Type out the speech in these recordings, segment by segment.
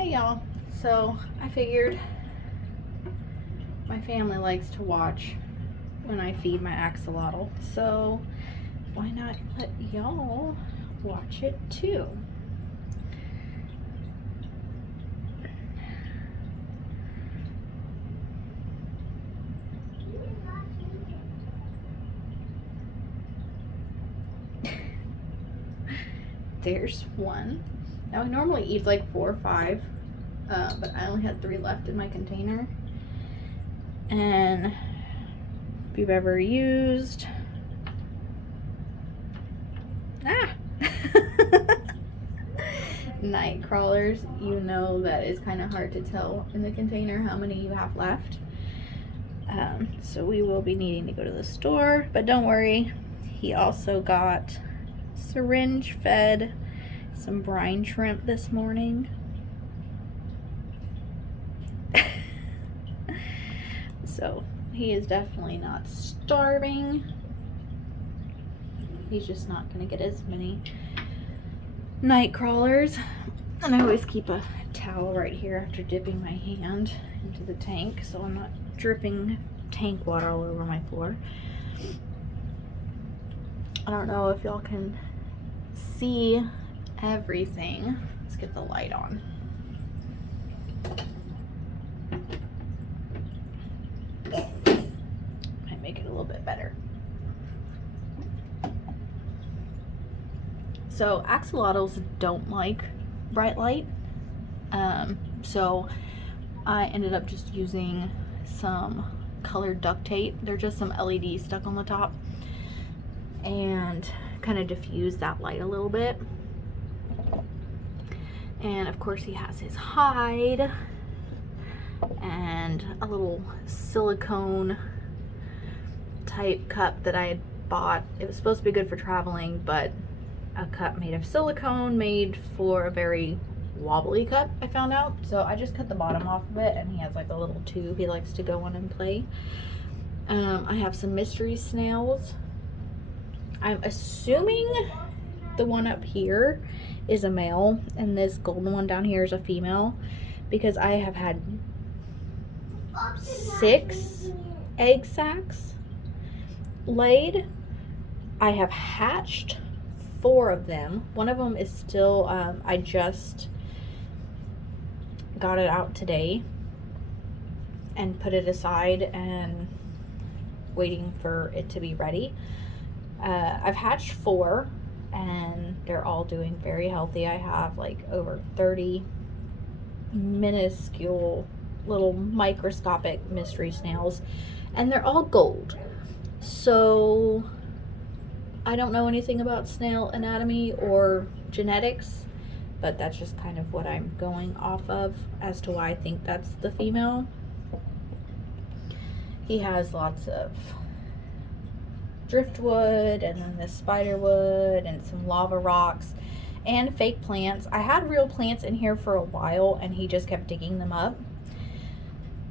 Hey y'all, so I figured my family likes to watch when I feed my axolotl, so why not let y'all watch it too? There's one. Now he normally eats like 4 or 5, but I only had 3 left in my container. And if you've ever used night crawlers, you know that it's kind of hard to tell in the container how many you have left. So we will be needing to go to the store, but don't worry, he also got syringe fed some brine shrimp this morning. So he is definitely not starving. He's just not going to get as many night crawlers. And I always keep a towel right here after dipping my hand into the tank so I'm not dripping tank water all over my floor. I don't know if y'all can see everything. Let's get the light on. Might make it a little bit better. So axolotls don't like bright light, so I ended up just using some colored duct tape. They're just some LEDs stuck on the top, and kind of diffuse that light a little bit. And of course he has his hide and a little silicone type cup that I had bought. It was supposed to be good for traveling, but a cup made of silicone made for a very wobbly cup, I found out. So I just cut the bottom off of it, and he has like a little tube he likes to go on and play. I have some mystery snails. I'm assuming the one up here is a male and this golden one down here is a female, because I have had 6 egg sacs laid. I have hatched 4 of them. One of them is still, I just got it out today and put it aside and waiting for it to be ready. I've hatched 4 and they're all doing very healthy. I have like over 30 minuscule little microscopic mystery snails, and they're all gold. So I don't know anything about snail anatomy or genetics, but that's just kind of what I'm going off of as to why I think that's the female. He has lots of driftwood, and then this spiderwood, and some lava rocks, and fake plants. I had real plants in here for a while, and he just kept digging them up.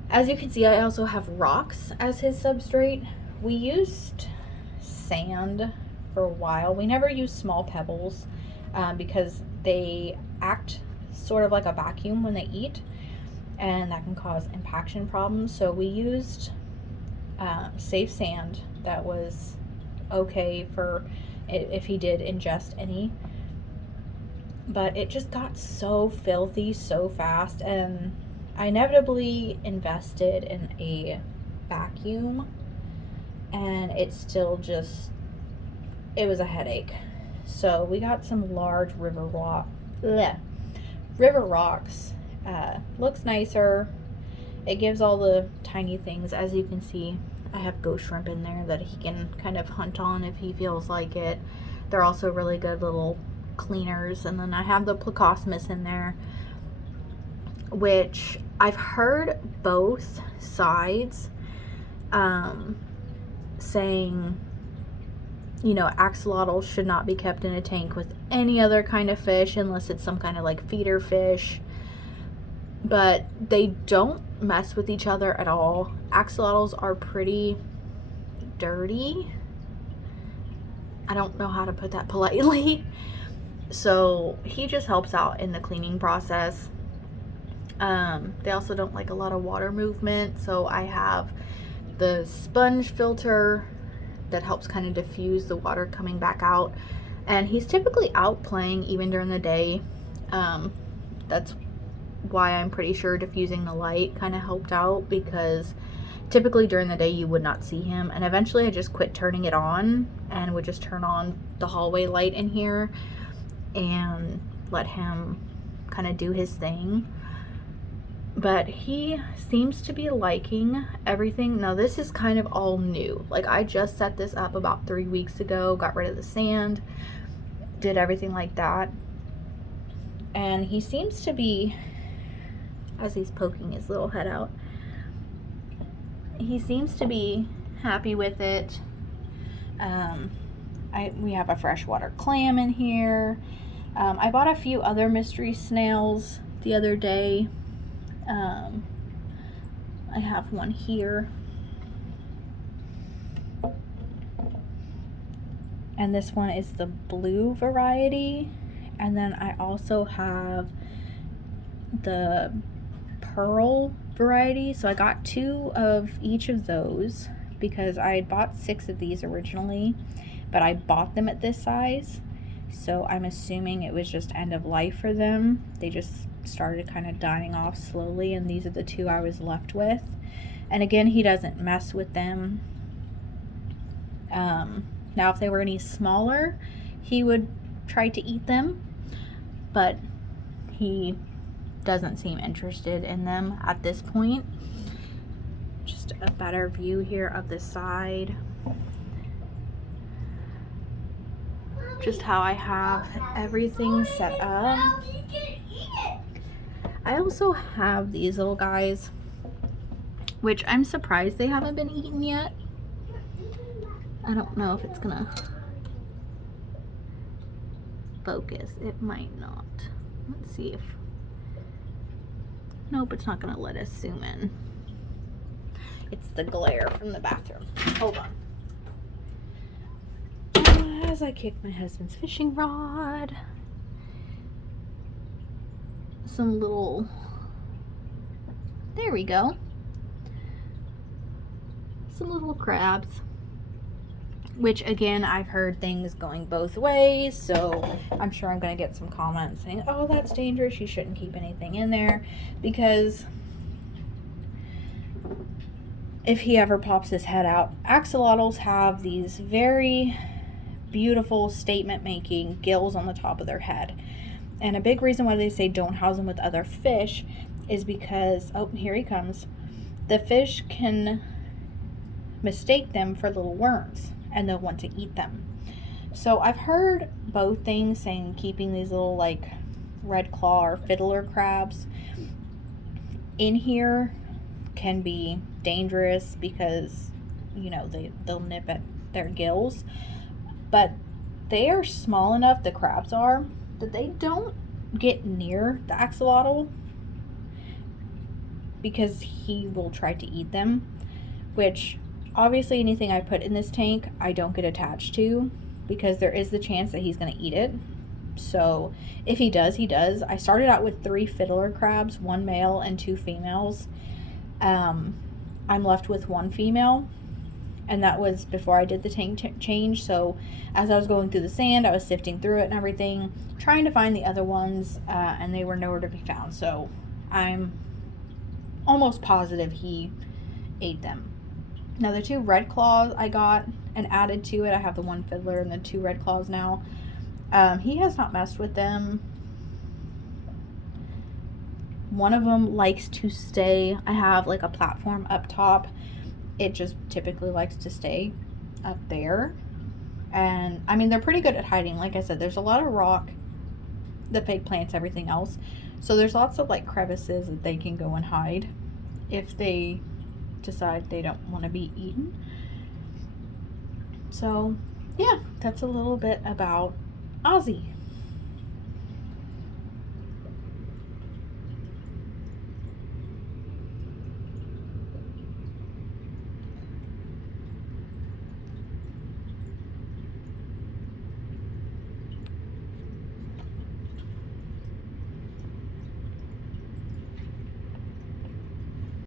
As you can see, I also have rocks as his substrate. We used sand for a while. We never used small pebbles because they act sort of like a vacuum when they eat, and that can cause impaction problems. So we used safe sand that was okay for if he did ingest any, but it just got so filthy so fast, and I inevitably invested in a vacuum, and it still just, it was a headache. So we got some large river rocks. Looks nicer. It gives all the tiny things. As you can see, I have ghost shrimp in there that he can kind of hunt on if he feels like it. They're also really good little cleaners. And then I have the Placosmus in there, which I've heard both sides saying, you know, axolotls should not be kept in a tank with any other kind of fish unless it's some kind of like feeder fish. But they don't mess with each other at all. Axolotls are pretty dirty. I don't know how to put that politely. So he just helps out in the cleaning process. They also don't like a lot of water movement, so I have the sponge filter that helps kind of diffuse the water coming back out. And he's typically out playing even during the day. That's why I'm pretty sure diffusing the light kind of helped out, because typically during the day you would not see him. And eventually I just quit turning it on and would just turn on the hallway light in here and let him kind of do his thing. But he seems to be liking everything. Now this is kind of all new. Like, I just set this up about 3 weeks ago, got rid of the sand, did everything like that. And he seems to be, as he's poking his little head out, he seems to be happy with it. We have a freshwater clam in here. I bought a few other mystery snails the other day. I have one here. And this one is the blue variety. And then I also have the pearl variety. So I got 2 of each of those because I had bought 6 of these originally, but I bought them at this size. So I'm assuming it was just end of life for them. They just started kind of dying off slowly, and these are the 2 I was left with. And again, he doesn't mess with them. Now if they were any smaller, he would try to eat them, but he doesn't seem interested in them at this point. Just a better view here of the side. Just how I have everything set up. I also have these little guys, which I'm surprised they haven't been eaten yet. I don't know if it's gonna focus. It might not. Let's see if... Nope, it's not gonna let us zoom in. It's the glare from the bathroom. Hold on. As I kick my husband's fishing rod. Some little... There we go. Some little crabs. Which, again, I've heard things going both ways, so I'm sure I'm going to get some comments saying, oh, that's dangerous, you shouldn't keep anything in there, because if he ever pops his head out, axolotls have these very beautiful statement-making gills on the top of their head. And a big reason why they say don't house them with other fish is because, oh, here he comes, the fish can mistake them for little worms, and they'll want to eat them. So I've heard both things, saying keeping these little like red claw or fiddler crabs in here can be dangerous because, you know, they'll nip at their gills. But they are small enough, the crabs are, that they don't get near the axolotl because he will try to eat them, which obviously anything I put in this tank, I don't get attached to, because there is the chance that he's going to eat it. So if he does, he does. I started out with 3 fiddler crabs, 1 male and 2 females. I'm left with 1 female, and that was before I did the tank change. So as I was going through the sand, I was sifting through it and everything, trying to find the other ones, and they were nowhere to be found. So I'm almost positive he ate them. Now the 2 red claws I got and added to it, I have the 1 fiddler and the 2 red claws now. He has not messed with them. One of them likes to stay, I have like a platform up top. It just typically likes to stay up there. And I mean, they're pretty good at hiding. Like I said, there's a lot of rock, the fake plants, everything else. So there's lots of like crevices that they can go and hide if they decide they don't want to be eaten. So yeah, that's a little bit about Ozzy.